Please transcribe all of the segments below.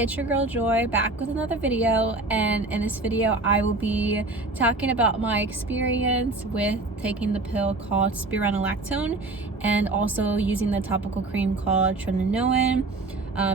it's your girl Joy back with another video, and in this video I will be talking about my experience with taking the pill called Spironolactone and also using the topical cream called tretinoin.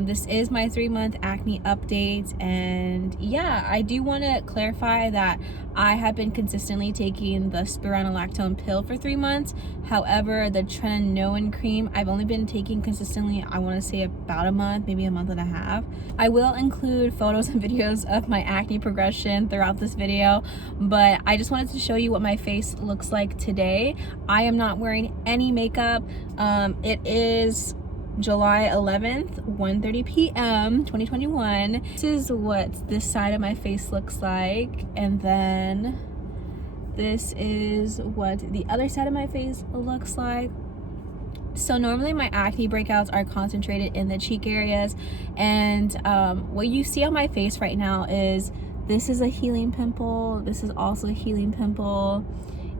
This is my 3-month acne update, and yeah, I do want to clarify that I have been consistently taking the spironolactone pill for 3 months. However, the tretinoin cream I've only been taking consistently, I want to say about a month, maybe a month and a half. I will include photos and videos of my acne progression throughout this video, but I just wanted to show you what my face looks like today. I am not wearing any makeup. It is July 11th, 1:30 p.m. 2021. This is what this side of my face looks like, and then this is what the other side of my face looks like. So normally my acne breakouts are concentrated in the cheek areas, and what you see on my face right now is this is a healing pimple, this is also a healing pimple,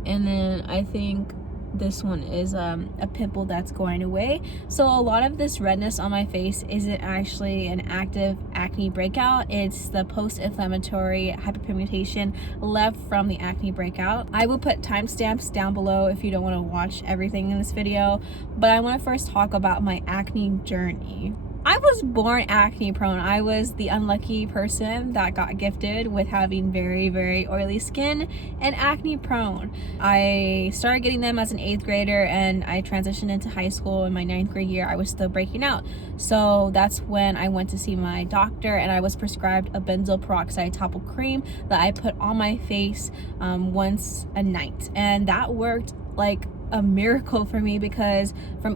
and then I think this one is a pimple that's going away. So a lot of this redness on my face isn't actually an active acne breakout, it's the post-inflammatory hyperpigmentation left from the acne breakout. I will put timestamps down below if you don't want to watch everything in this video, but I want to first talk about my acne journey. I was born acne prone. I was the unlucky person that got gifted with having very, very oily skin and acne prone. I started getting them as an 8th grader, and I transitioned into high school. In my 9th grade year, I was still breaking out. So that's when I went to see my doctor, and I was prescribed a benzoyl peroxide topical cream that I put on my face once a night. And that worked like a miracle for me, because from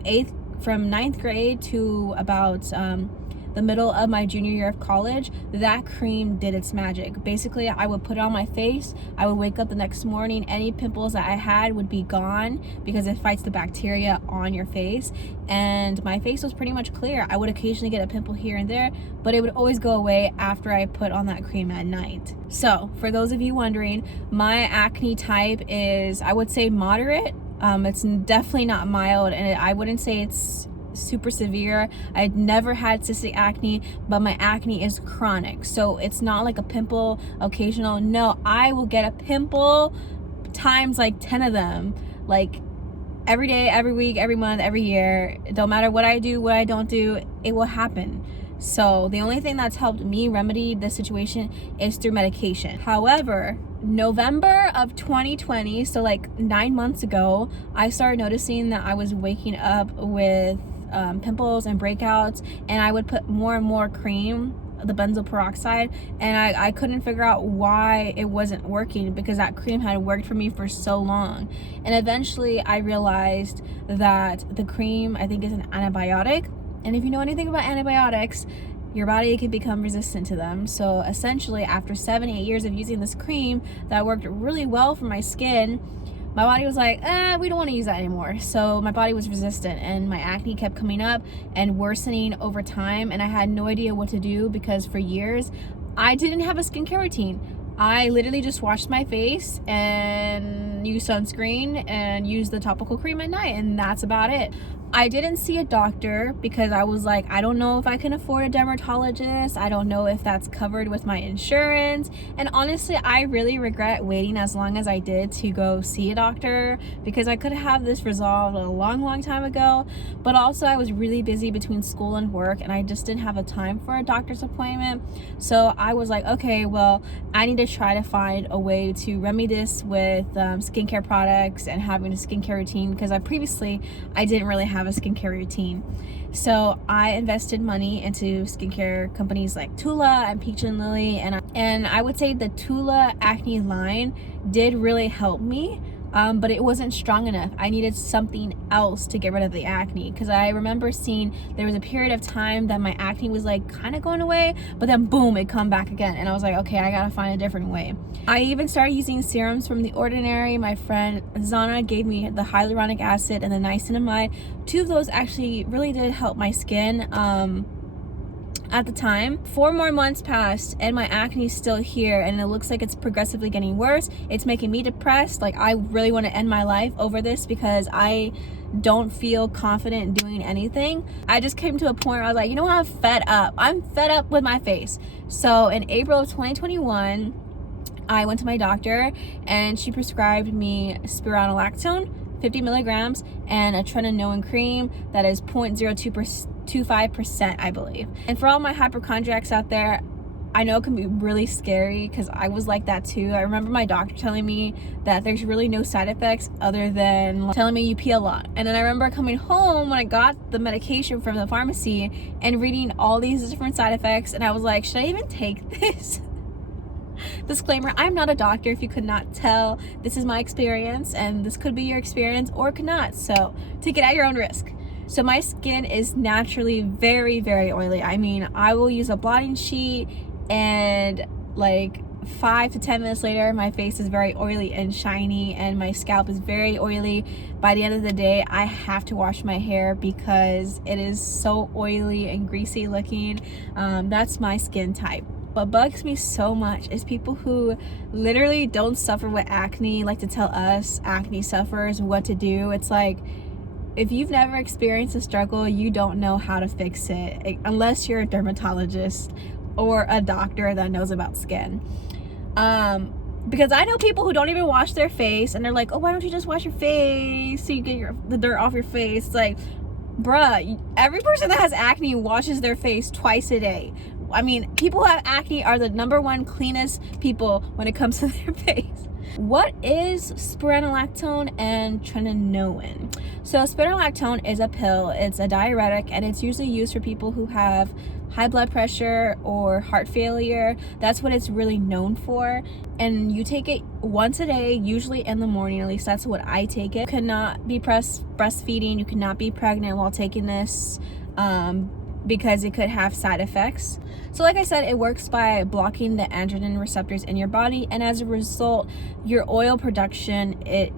9th grade to about the middle of my junior year of college, that cream did its magic. Basically, I would put it on my face, I would wake up the next morning, any pimples that I had would be gone because it fights the bacteria on your face, and my face was pretty much clear. I would occasionally get a pimple here and there, but it would always go away after I put on that cream at night. So for those of you wondering, my acne type is, I would say, moderate. It's definitely not mild, and I wouldn't say it's super severe. I'd never had cystic acne, but my acne is chronic, so it's not like a pimple occasional. No, I will get a pimple times like 10 of them, like every day, every week, every month, every year. It don't matter what I do, what I don't do, it will happen. So the only thing that's helped me remedy this situation is through medication. However, November of 2020, so like 9 months ago, I started noticing that I was waking up with pimples and breakouts, and I would put more and more cream, the benzoyl peroxide, and I couldn't figure out why it wasn't working, because that cream had worked for me for so long. And eventually I realized that the cream, I think, is an antibiotic, and if you know anything about antibiotics, your body can become resistant to them. So essentially, after 7-8 years of using this cream that worked really well for my skin, my body was like, we don't want to use that anymore. So my body was resistant, and my acne kept coming up and worsening over time, and I had no idea what to do, because for years I didn't have a skincare routine. I literally just washed my face and used sunscreen and used the topical cream at night, and that's about it. I didn't see a doctor because I was like, I don't know if I can afford a dermatologist. I don't know if that's covered with my insurance. And honestly, I really regret waiting as long as I did to go see a doctor, because I could have this resolved a long time ago. But also, I was really busy between school and work, and I just didn't have a time for a doctor's appointment. So I was like, okay, well, I need to try to find a way to remedy this with skincare products and having a skincare routine, because I didn't really have a skincare routine. So I invested money into skincare companies like Tula and Peach and Lily, and I would say the Tula acne line did really help me, but it wasn't strong enough. I needed something else to get rid of the acne, because I remember seeing there was a period of time that my acne was like kind of going away, but then boom, it come back again, and I was like, okay, I gotta find a different way. I even started using serums from The Ordinary. My friend Zana gave me the hyaluronic acid and the niacinamide. 2 of those actually really did help my skin. at the time. 4 more months passed and my acne is still here, and it looks like it's progressively getting worse. It's making me depressed. Like, I really want to end my life over this because I don't feel confident in doing anything. I just came to a point where I was like, you know what, I'm fed up. I'm fed up with my face. So in April of 2021, I went to my doctor and she prescribed me spironolactone, 50 milligrams, and a tretinoin cream that is 0.0225%, I believe. And for all my hypochondriacs out there, I know it can be really scary because I was like that too. I remember my doctor telling me that there's really no side effects other than telling me you pee a lot. And then I remember coming home when I got the medication from the pharmacy and reading all these different side effects, and I was like, should I even take this? Disclaimer, I'm not a doctor. If you could not tell, this is my experience and this could be your experience or it could not. So take it at your own risk. So my skin is naturally very, very oily. I mean, I will use a blotting sheet and like 5 to 10 minutes later, my face is very oily and shiny and my scalp is very oily. By the end of the day, I have to wash my hair because it is so oily and greasy looking. That's my skin type. What bugs me so much is people who literally don't suffer with acne like to tell us acne sufferers what to do. It's like, if you've never experienced a struggle, you don't know how to fix it unless you're a dermatologist or a doctor that knows about skin. Because I know people who don't even wash their face and they're like, oh, why don't you just wash your face so you get the dirt off your face? It's like, bruh, every person that has acne washes their face twice a day. I mean, people who have acne are the #1 cleanest people when it comes to their face. What is spironolactone and tretinoin? So spironolactone is a pill. It's a diuretic and it's usually used for people who have high blood pressure or heart failure. That's what it's really known for. And you take it once a day, usually in the morning. At least that's what I take it. You cannot be breastfeeding. You cannot be pregnant while taking this because it could have side effects. So like I said, it works by blocking the androgen receptors in your body, and as a result, your oil production, it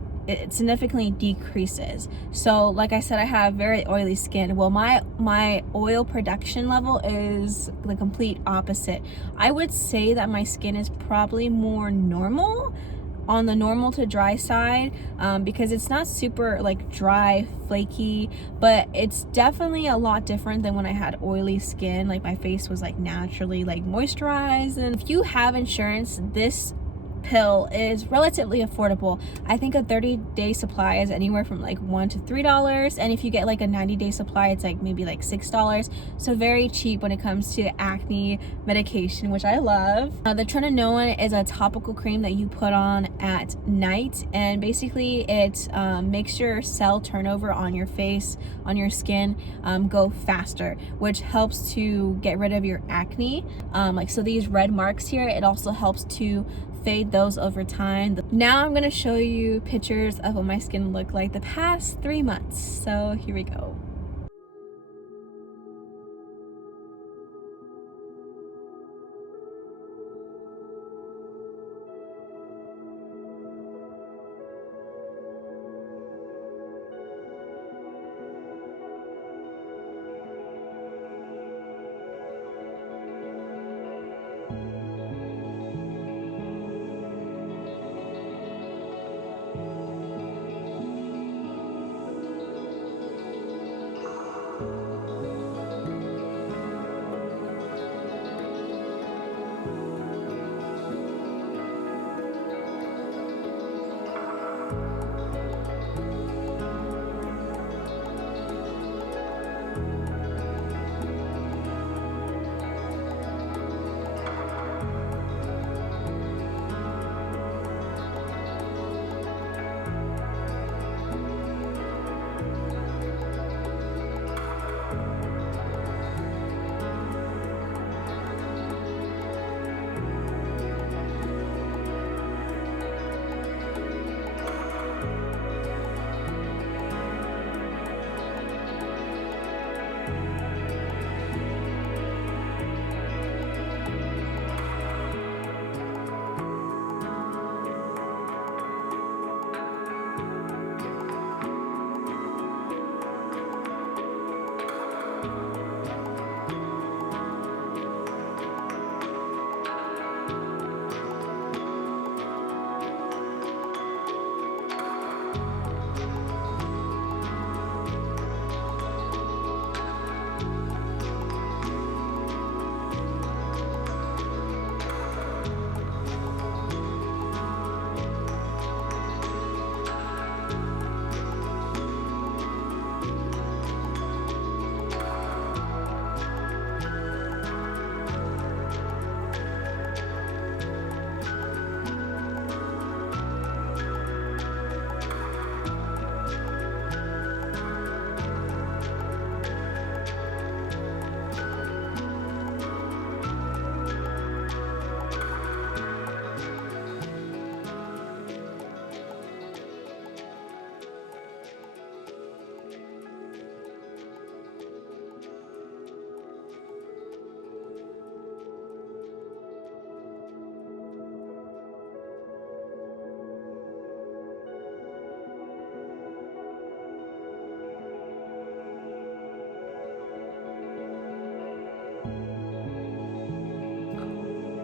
significantly decreases. So like I said, I have very oily skin. Well, my oil production level is the complete opposite. I would say that my skin is probably more normal, on the normal to dry side, because it's not super like dry, flaky, but it's definitely a lot different than when I had oily skin. Like my face was like naturally like moisturized. And if you have insurance, this pill is relatively affordable. I think a 30-day supply is anywhere from like $1 to $3, and if you get like a 90-day supply, it's like maybe like $6. So very cheap when it comes to acne medication, which I love. The tretinoin is a topical cream that you put on at night, and basically it makes your cell turnover on your face, on your skin, go faster, which helps to get rid of your acne. Like, so these red marks here, it also helps to fade those over time. Now I'm going to show you pictures of what my skin looked like the past 3 months. So here we go.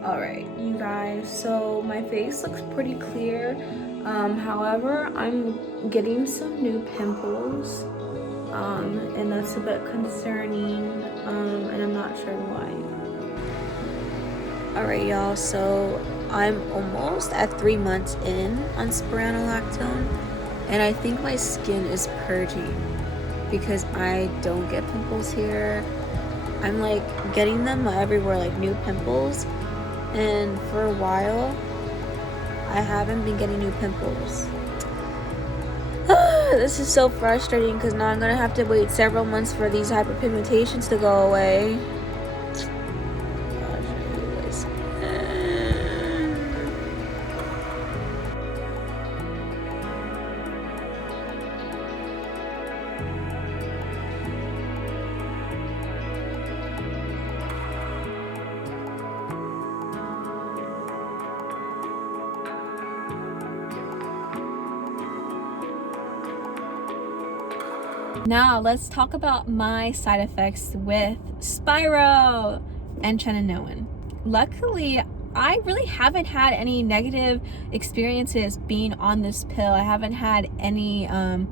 Alright, you guys, so my face looks pretty clear. However, I'm getting some new pimples, and that's a bit concerning, and I'm not sure why. Alright, y'all, so I'm almost at 3 months in on Spironolactone, and I think my skin is purging because I don't get pimples here. I'm like getting them everywhere, like new pimples, and for a while I haven't been getting new pimples. This is so frustrating because now I'm gonna have to wait several months for these hyperpigmentations to go away. Now let's talk about my side effects with Spiro and tretinoin. Luckily, I really haven't had any negative experiences being on this pill. I haven't had anything.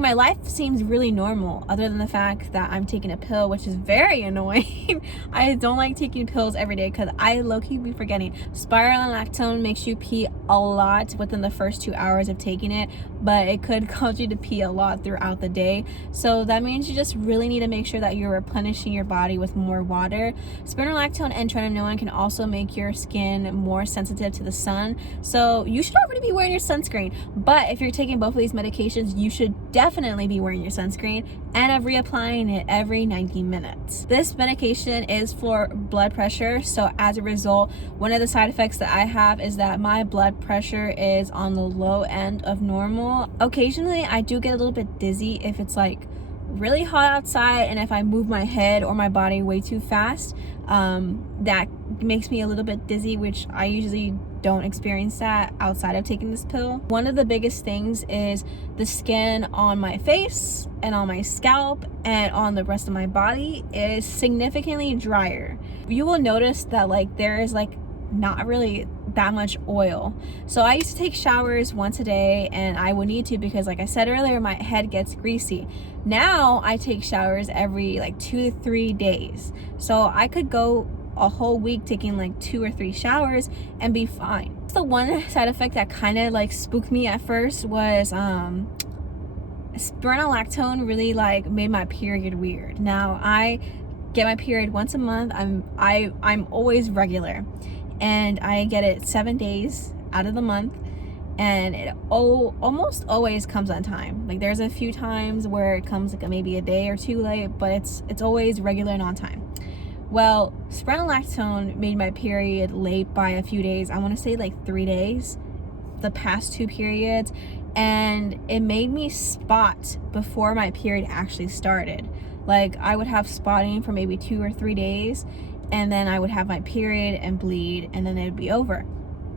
My life seems really normal other than the fact that I'm taking a pill, which is very annoying. I don't like taking pills every day because I low-key be forgetting. Spironolactone makes you pee a lot within the first 2 hours of taking it, but it could cause you to pee a lot throughout the day. So that means you just really need to make sure that you're replenishing your body with more water. Spironolactone and tretinoin can also make your skin more sensitive to the sun. So you should already be wearing your sunscreen. But if you're taking both of these medications, you should definitely be wearing your sunscreen and reapplying it every 90 minutes. This medication is for blood pressure, so as a result, one of the side effects that I have is that my blood pressure is on the low end of normal. Occasionally, I do get a little bit dizzy if it's like really hot outside and if I move my head or my body way too fast. That makes me a little bit dizzy, which I usually don't experience that outside of taking this pill. One of the biggest things is the skin on my face and on my scalp and on the rest of my body is significantly drier. You will notice that like there is like not really that much oil. So I used to take showers once a day, and I would need to because like I said earlier, my head gets greasy. Now I take showers every like 2 to 3 days. So I could go a whole week taking like 2 or 3 showers and be fine. The one side effect that kind of like spooked me at first was spironolactone really like made my period weird. Now I get my period once a month. I'm always regular, and I get it 7 days out of the month, and it almost always comes on time. Like there's a few times where it comes like maybe a day or two late, but it's always regular and on time. Well, spironolactone made my period late by a few days. I want to say like 3 days, the past 2 periods, and it made me spot before my period actually started. Like I would have spotting for maybe 2 or 3 days, and then I would have my period and bleed, and then it'd be over.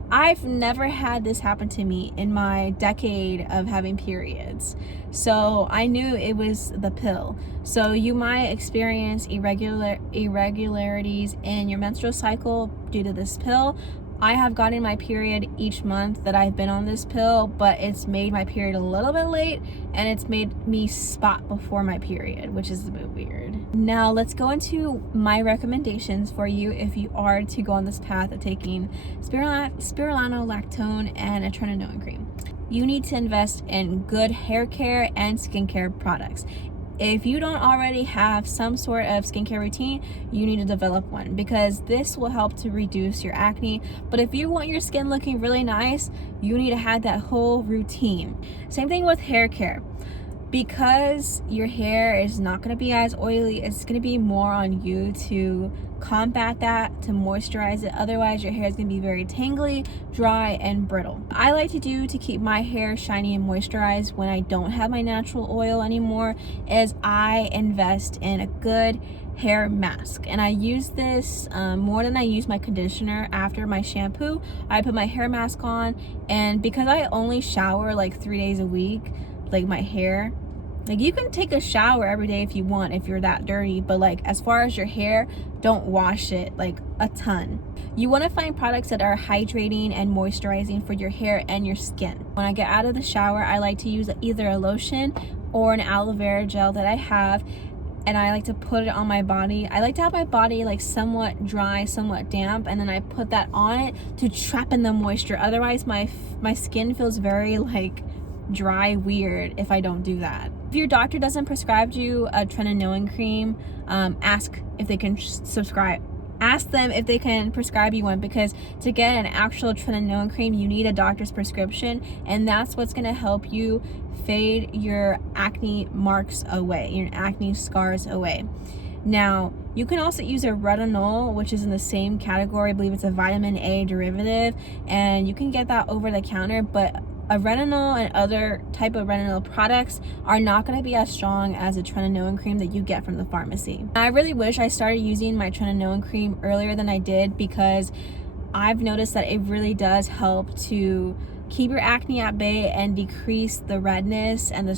I've never had this happen to me in my decade of having periods. So I knew it was the pill. So you might experience irregularities in your menstrual cycle due to this pill. I have gotten my period each month that I've been on this pill, but it's made my period a little bit late, and it's made me spot before my period, which is a bit weird. Now let's go into my recommendations for you if you are to go on this path of taking spironolactone and a tretinoin cream. You need to invest in good hair care and skincare products. If you don't already have some sort of skincare routine, you need to develop one because this will help to reduce your acne. But if you want your skin looking really nice, you need to have that whole routine. Same thing with hair care. Because your hair is not going to be as oily, it's going to be more on you to combat that, to moisturize it. Otherwise, your hair is going to be very tangly, dry, and brittle. I like to keep my hair shiny and moisturized when I don't have my natural oil anymore is I invest in a good hair mask, and I use this more than I use my conditioner. After my shampoo, I put my hair mask on, and because I only shower like 3 days a week, like my hair, like you can take a shower every day if you want, if you're that dirty, but like as far as your hair, don't wash it like a ton. You want to find products that are hydrating and moisturizing for your hair and your skin. When I get out of the shower, I like to use either a lotion or an aloe vera gel that I have, and I like to put it on my body. I like to have my body like somewhat dry, somewhat damp, and then I put that on it to trap in the moisture. Otherwise my skin feels very like dry, weird if I don't do that. If your doctor doesn't prescribe you a tretinoin cream, ask if they can ask them if they can prescribe you one, because to get an actual tretinoin cream you need a doctor's prescription, and that's what's going to help you fade your acne marks away, your acne scars away. Now, you can also use a retinol, which is in the same category. I believe it's a vitamin A derivative, and you can get that over the counter, but a retinol and other type of retinol products are not going to be as strong as a tretinoin cream that you get from the pharmacy. I really wish I started using my tretinoin cream earlier than I did, because I've noticed that it really does help to keep your acne at bay and decrease the redness and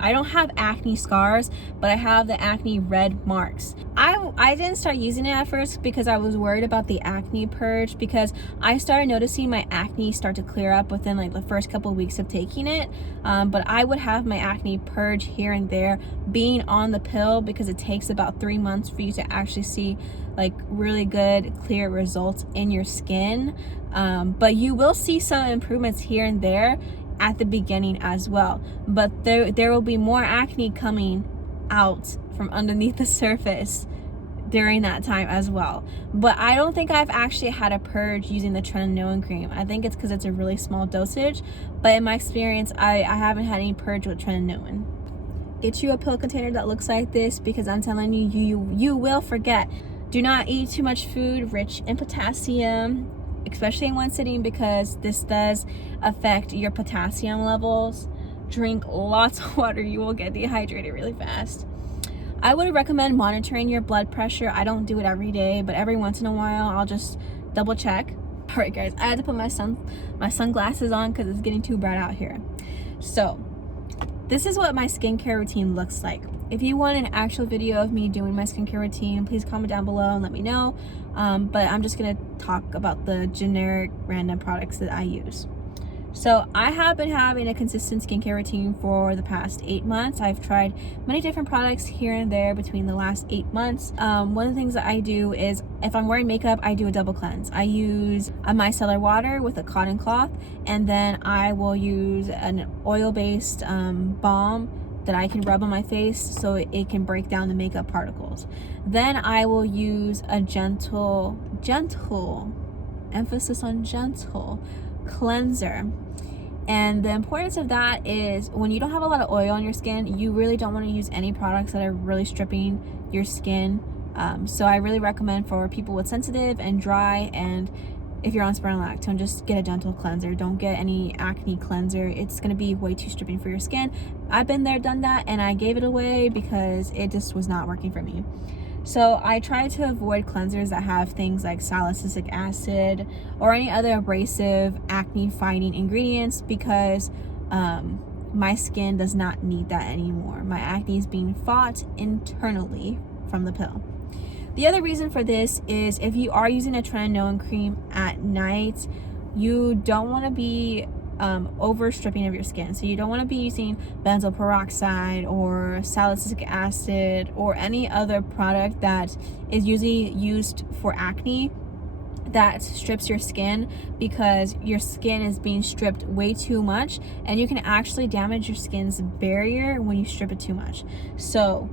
I don't have acne scars, but I have the acne red marks. I didn't start using it at first because I was worried about the acne purge, because I started noticing my acne start to clear up within like the first couple of weeks of taking it. But I would have my acne purge here and there being on the pill, because it takes about 3 months for you to actually see like really good clear results in your skin. But you will see some improvements here and there at the beginning as well, but there will be more acne coming out from underneath the surface during that time as well. But I don't think I've actually had a purge using the tretinoin cream. I think it's because it's a really small dosage, but in my experience I haven't had any purge with tretinoin. Get you a pill container that looks like this, because I'm telling you, you will forget. Do not eat too much food rich in potassium, especially in one sitting, because this does affect your potassium levels. Drink lots of water. You will get dehydrated really fast. I would recommend monitoring your blood pressure. I don't do it every day, but every once in a while I'll just double check. All right guys, I had to put my sunglasses on because it's getting too bright out here. So this is what my skincare routine looks like. If you want an actual video of me doing my skincare routine, please comment down below and let me know. But I'm just gonna talk about the generic random products that I use. So I have been having a consistent skincare routine for the past 8 months. I've tried many different products here and there between the last 8 months. One of the things that I do is, if I'm wearing makeup, I do a double cleanse. I use a micellar water with a cotton cloth, and then I will use an oil-based balm that I can rub on my face so it can break down the makeup particles. Then I will use a gentle, emphasis on gentle, cleanser. And the importance of that is, when you don't have a lot of oil on your skin, you really don't want to use any products that are really stripping your skin. So I really recommend for people with sensitive and dry, and if you're on spironolactone, just get a gentle cleanser. Don't get any acne cleanser. It's going to be way too stripping for your skin. I've been there, done that, and I gave it away because it just was not working for me. So I try to avoid cleansers that have things like salicylic acid or any other abrasive acne fighting ingredients, because my skin does not need that anymore. My acne is being fought internally from the pill. The other reason for this is, if you are using a tretinoin cream at night, you don't want to be over stripping of your skin. So you don't want to be using benzoyl peroxide or salicylic acid or any other product that is usually used for acne that strips your skin, because your skin is being stripped way too much, and you can actually damage your skin's barrier when you strip it too much. So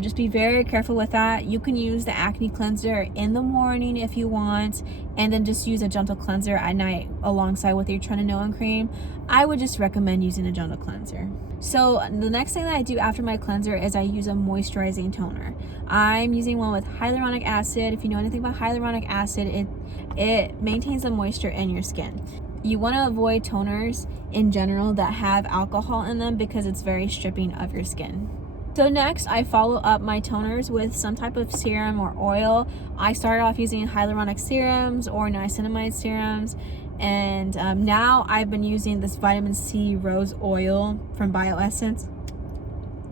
just be very careful with that. You can use the acne cleanser in the morning if you want, and then just use a gentle cleanser at night alongside with your tretinoin cream. I would just recommend using a gentle cleanser. So the next thing that I do after my cleanser is I use a moisturizing toner. I'm using one with hyaluronic acid. If you know anything about hyaluronic acid, it maintains the moisture in your skin. You want to avoid toners in general that have alcohol in them, because it's very stripping of your skin. So next, I follow up my toners with some type of serum or oil. I started off using hyaluronic serums or niacinamide serums, and now I've been using this vitamin C rose oil from Bioessence.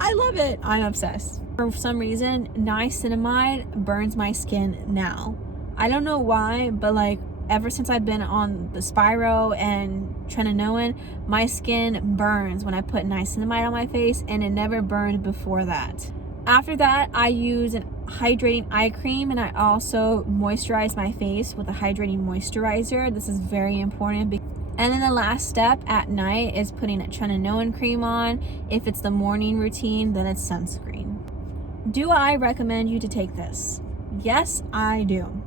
I love it. I'm obsessed. For some reason, niacinamide burns my skin now. I don't know why, but like ever since I've been on the Spiro and tretinoin, my skin burns when I put niacinamide on my face, and it never burned before that. After that, I use an hydrating eye cream, and I also moisturize my face with a hydrating moisturizer. This is very important. And then the last step at night is putting a tretinoin cream on. If it's the morning routine, then it's sunscreen. Do I recommend you to take this? Yes, I do.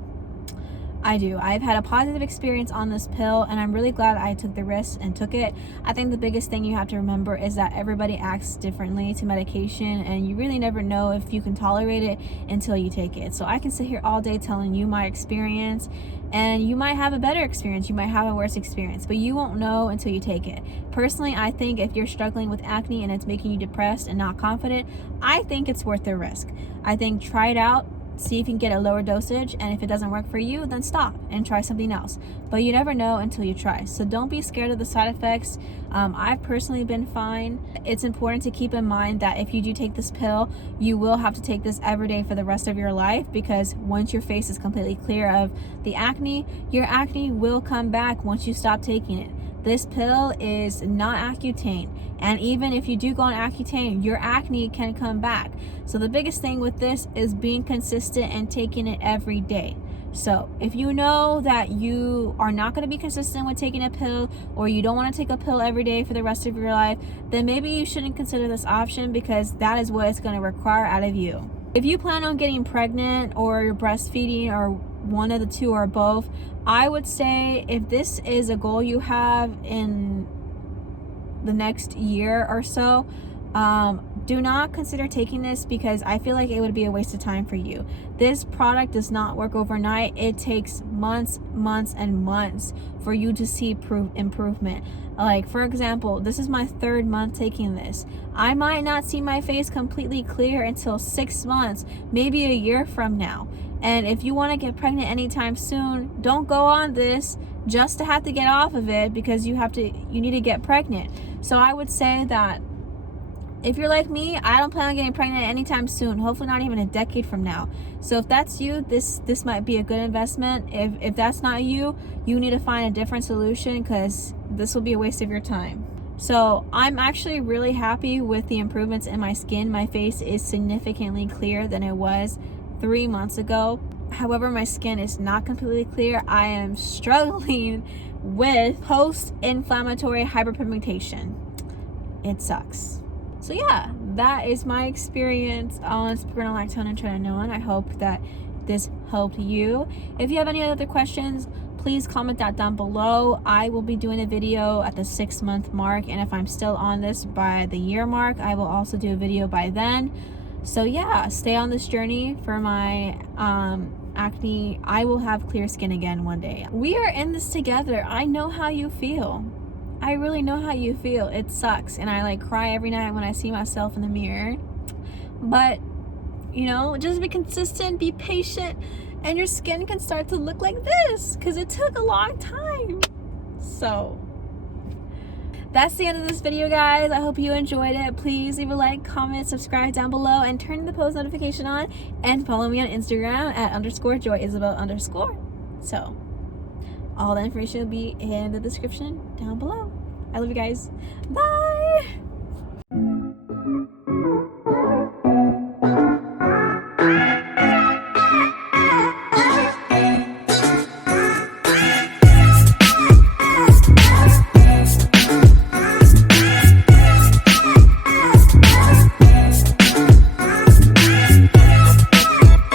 I do. I've had a positive experience on this pill, and I'm really glad I took the risk and took it. I think the biggest thing you have to remember is that everybody acts differently to medication, and you really never know if you can tolerate it until you take it. So I can sit here all day telling you my experience, and you might have a better experience, you might have a worse experience, but you won't know until you take it. Personally, I think if you're struggling with acne and it's making you depressed and not confident, I think it's worth the risk. I think try it out. See if you can get a lower dosage, and if it doesn't work for you, then stop and try something else. But you never know until you try. So don't be scared of the side effects. I've personally been fine. It's important to keep in mind that if you do take this pill, you will have to take this every day for the rest of your life, because once your face is completely clear of the acne, your acne will come back once you stop taking it. This pill is not Accutane, and even if you do go on Accutane, your acne can come back. So the biggest thing with this is being consistent and taking it every day. So if you know that you are not going to be consistent with taking a pill, or you don't want to take a pill every day for the rest of your life, then maybe you shouldn't consider this option, because that is what it's going to require out of you. If you plan on getting pregnant or you're breastfeeding, or one of the two or both, I would say if this is a goal you have in the next year or so, do not consider taking this, because I feel like it would be a waste of time for you. This product does not work overnight. It takes months and months for you to see improvement. Like, for example, this is my 3rd month taking this. I might not see my face completely clear until 6 months, maybe a year from now. And if you want to get pregnant anytime soon, don't go on this just to have to get off of it, because you need to get pregnant. So I would say that if you're like me, I don't plan on getting pregnant anytime soon, hopefully not even a decade from now. So if that's you, this might be a good investment. If that's not you, you need to find a different solution, because this will be a waste of your time. So I'm actually really happy with the improvements in my skin. My face is significantly clearer than it was 3 months ago. However, my skin is not completely clear. I am struggling with post-inflammatory hyperpigmentation. It sucks. So yeah, that is my experience on Spironolactone and tretinoin. I hope that this helped you. If you have any other questions, please comment that down below. I will be doing a video at the 6-month mark, and if I'm still on this by the year mark, I will also do a video by then. So yeah, stay on this journey for my acne. I will have clear skin again one day. We are in this together. I know how you feel. I really know how you feel. It sucks, and I like cry every night when I see myself in the mirror. But you know, just be consistent, be patient, and your skin can start to look like this, because it took a long time. So that's the end of this video, guys. I hope you enjoyed it. Please leave a like, comment, subscribe down below, and turn the post notification on, and follow me on Instagram at _JoyIsabel_. So all the information will be in the description down below. I love you guys. Bye.